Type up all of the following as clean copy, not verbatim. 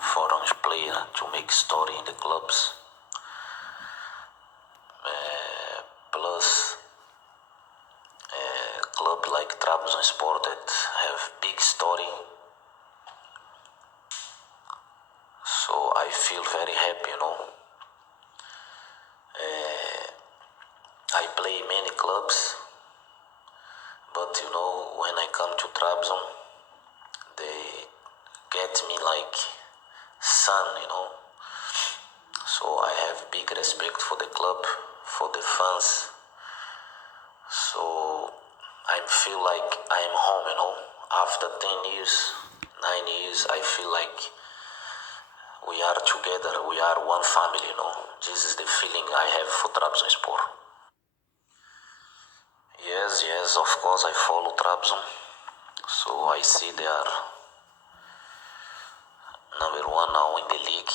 foreign player to make story in the clubs. Plus, club like Trabzonspor that have big story. So I feel very happy, I play many clubs, but when I come to Trabzon, they get me like son, So I have big respect for the club, for the fans. So I feel like I'm home, After 10 years, 9 years, I feel like we are together, we are one family, This is the feeling I have for Trabzonspor. Yes, of course I follow Trabzon. So I see they are number one now in the league.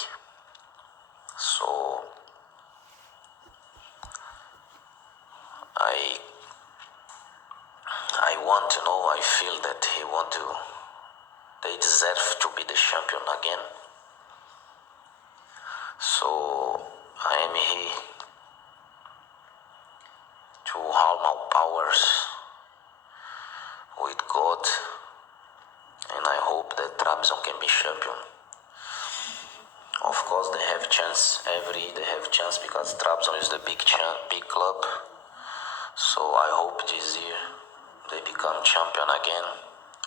So I want to know, I feel that they deserve to be the champion again. So I am here to all my powers with God, and I hope that Trabzon can be champion. Of course, they have chance every year. They have chance because Trabzon is the big club. So I hope this year they become champion again,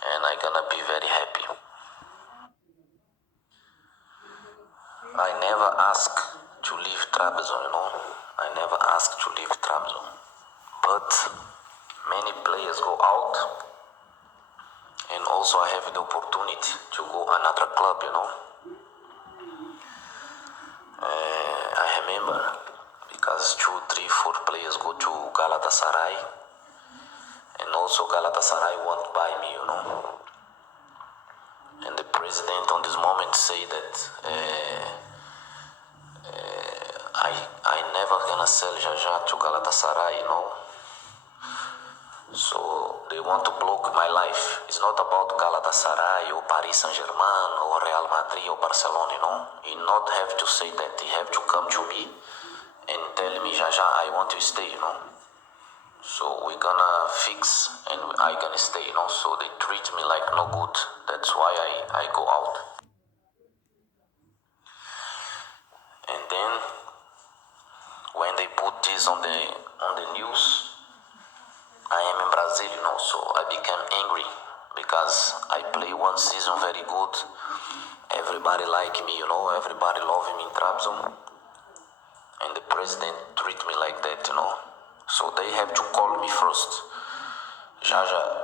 and I'm gonna be very happy. I never ask to leave Trabzon, I never ask to leave Trabzon. But many players go out, and also I have the opportunity to go another club, I remember because 2, 3, 4 players go to Galatasaray, and also Galatasaray won't buy me, And the president on this moment say that I never gonna sell Jaja to Galatasaray, So they want to block my life. It's not about Galatasaray or Paris Saint-Germain or Real Madrid or Barcelona, You not have to say that. You have to come to me and tell me, Jaja, I want to stay, So we're gonna fix and I gonna stay, So they treat me like no good. That's why I go out. And then when they put this on the news, I am in Brazil, so I became angry because I play one season very good. Everybody like me, everybody love me in Trabzon. And the president treat me like that, So they have to call me first. Jaja,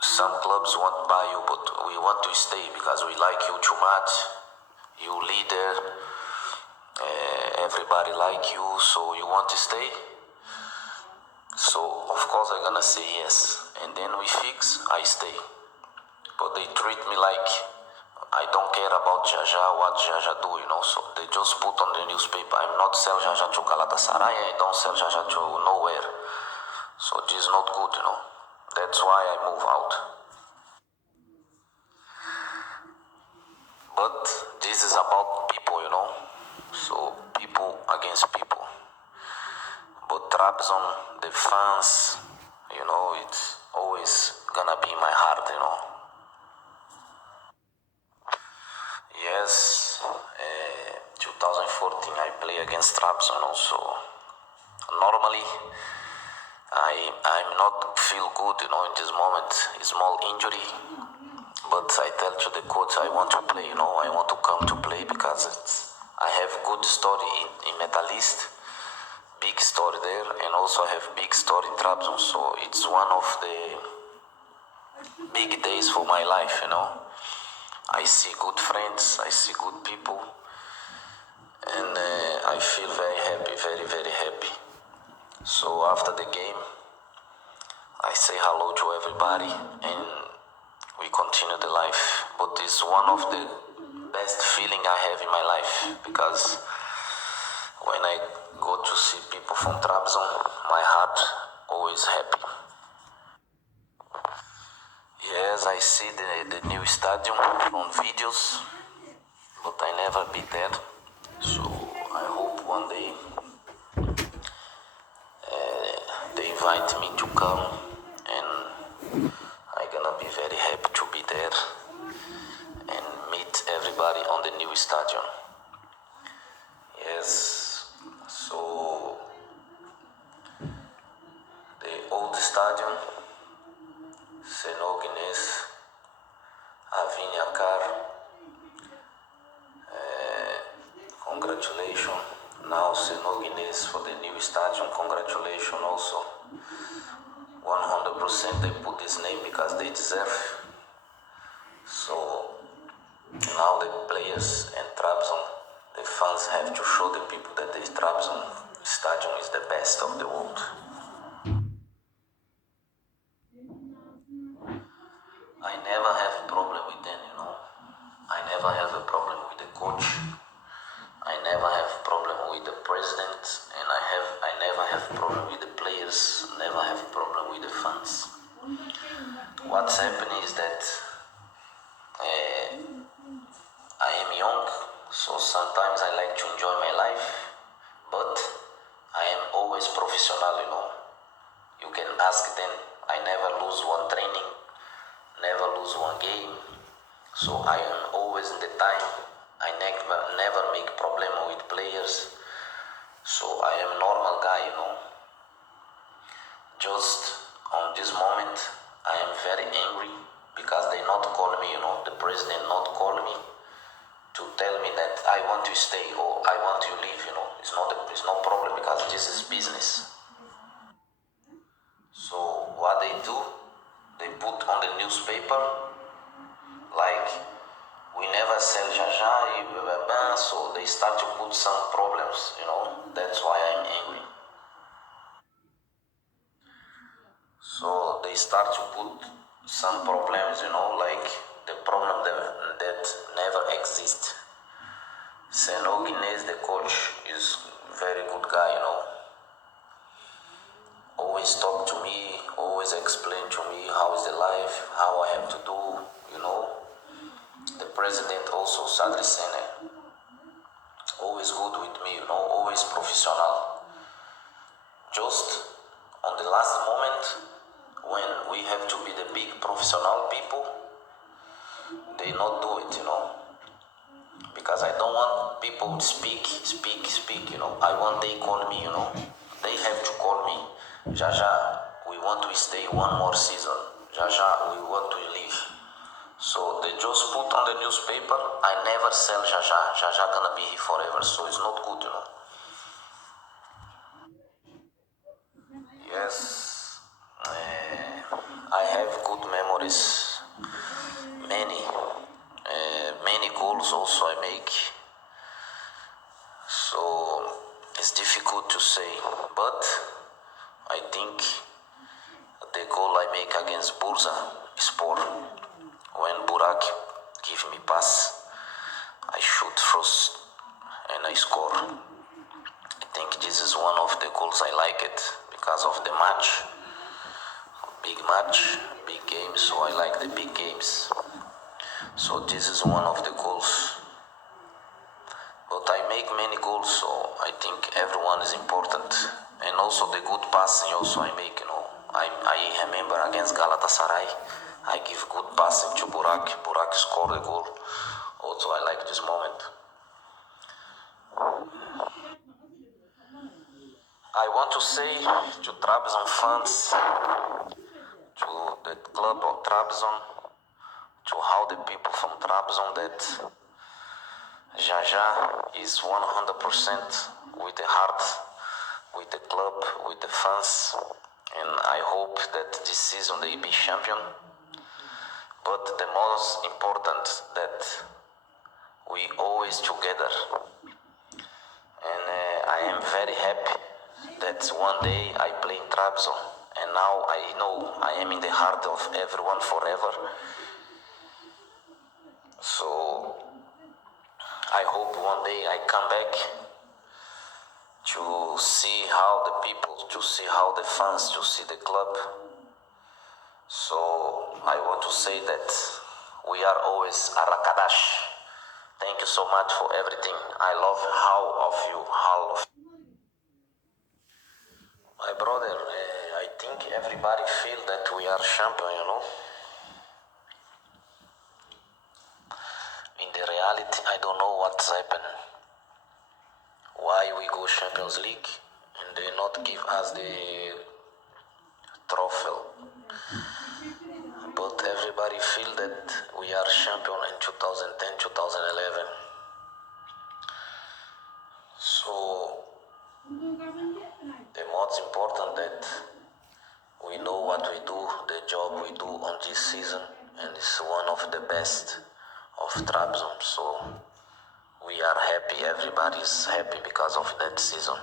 some clubs won't buy you, but we want to stay because we like you too much. You leader, everybody like you, so you want to stay? So of course I'm gonna say yes, and then we fix, I stay. But they treat me like I don't care about Jaja, what Jaja do, So they just put on the newspaper, I'm not sell Jaja to Galatasaray, I don't sell Jaja to nowhere. So this is not good, That's why I move out. But this is about people, So people against people. But Trabzon, the fans, it's always gonna be my heart, Yes, 2014 I play against Trabzon also. Normally, I'm not feel good, in this moment. It's small injury, but I tell to the coach I want to play, I want to come to play because I have good story in Metalist. Big story there, and also I have big story in Trabzon, so it's one of the big days for my life, I see good friends, I see good people, and I feel very happy, very, very happy. So after the game, I say hello to everybody, and we continue the life. But it's one of the best feeling I have in my life, because when I go to see people from Trabzon, my heart always happy. Yes, I see the new stadium from videos. but I never be there. So I hope one day they invite me to come, and I gonna be very happy to be there and meet everybody on the new stadium. Yes, so the old stadium, Şenol Güneş, Avinha congratulations. Now Şenol Güneş for the new stadium, congratulations also. 100% they put this name because they deserve. So now the players and Trabzon, the fans have to show the people that the Trabzon stadium is the best of the world. I never have a problem with them, you know. I never have a problem with the coach. I never have a problem with the president, and I never have a problem with the players. Never have a problem with the fans. What's happening is that I am young, so sometimes I like to enjoy my life, but I am always professional, you know. You can ask them. I never lose one training, never lose one game, so I am always in the time. I never make problem with players, so I am normal guy, you know. Just on this moment, I am very angry because they not call me, you know. The president not call me to tell me that I want to stay or I want to leave, you know. It's no problem because this is business. So what they do, they put on the newspaper like we never sell Jaja, so they start to put some problems, you know. That's why I'm angry. So they start to put some problems, you know, like the problem that never exist. Şenol Güneş, the coach, is very good guy, you know. Always talk to me, always explain to me how is the life, how I have to do, you know. The president also, Sadri Sene, always good with me, you know, always professional. Just on the last moment, when we have to be the big professional people, they not do it, you know. Because I don't want people to speak, you know. I want they call me, you know. They have to call me, Jaja, we want to stay one more season. Jaja, we want to leave. So they just put on the newspaper, I never sell Jaja. Jaja gonna be here forever, so it's not good, you know. Yes, I have good memories. Many goals also I make. So it's difficult to say, but I think the goal I make against Bursaspor, when Burak give me pass, I shoot first and I score. I think this is one of the goals I like it because of the match, big games, so I like the big games. So this is one of the goals. But I make many goals, so I think everyone is important. And also the good passing also I make, you know. I remember against Galatasaray, I give good passing to Burak. Burak scored the goal. Also I like this moment. I want to say to Trabzon fans, to the club of Trabzon, to how the people from Trabzon that Jaja is 100% with the heart, with the club, with the fans, and I hope that this season they be champion. But the most important that we always together, and I am very happy that one day I play in Trabzon, and now I know I am in the heart of everyone forever. So I hope one day I come back to see how the people, to see how the fans, to see the club. So I want to say that we are always Arakadash Thank you so much for everything. I love all of you. My brother, I think everybody feel that we are champion, you know. In the reality, I don't know what's happened. Why we go Champions League and they not give us the trophy. But everybody feel that we are champion in 2010, 2011. So the most important that we know what we do, the job we do on this season, and it's one of the best of Trabzon. So we are happy, everybody's happy because of that season.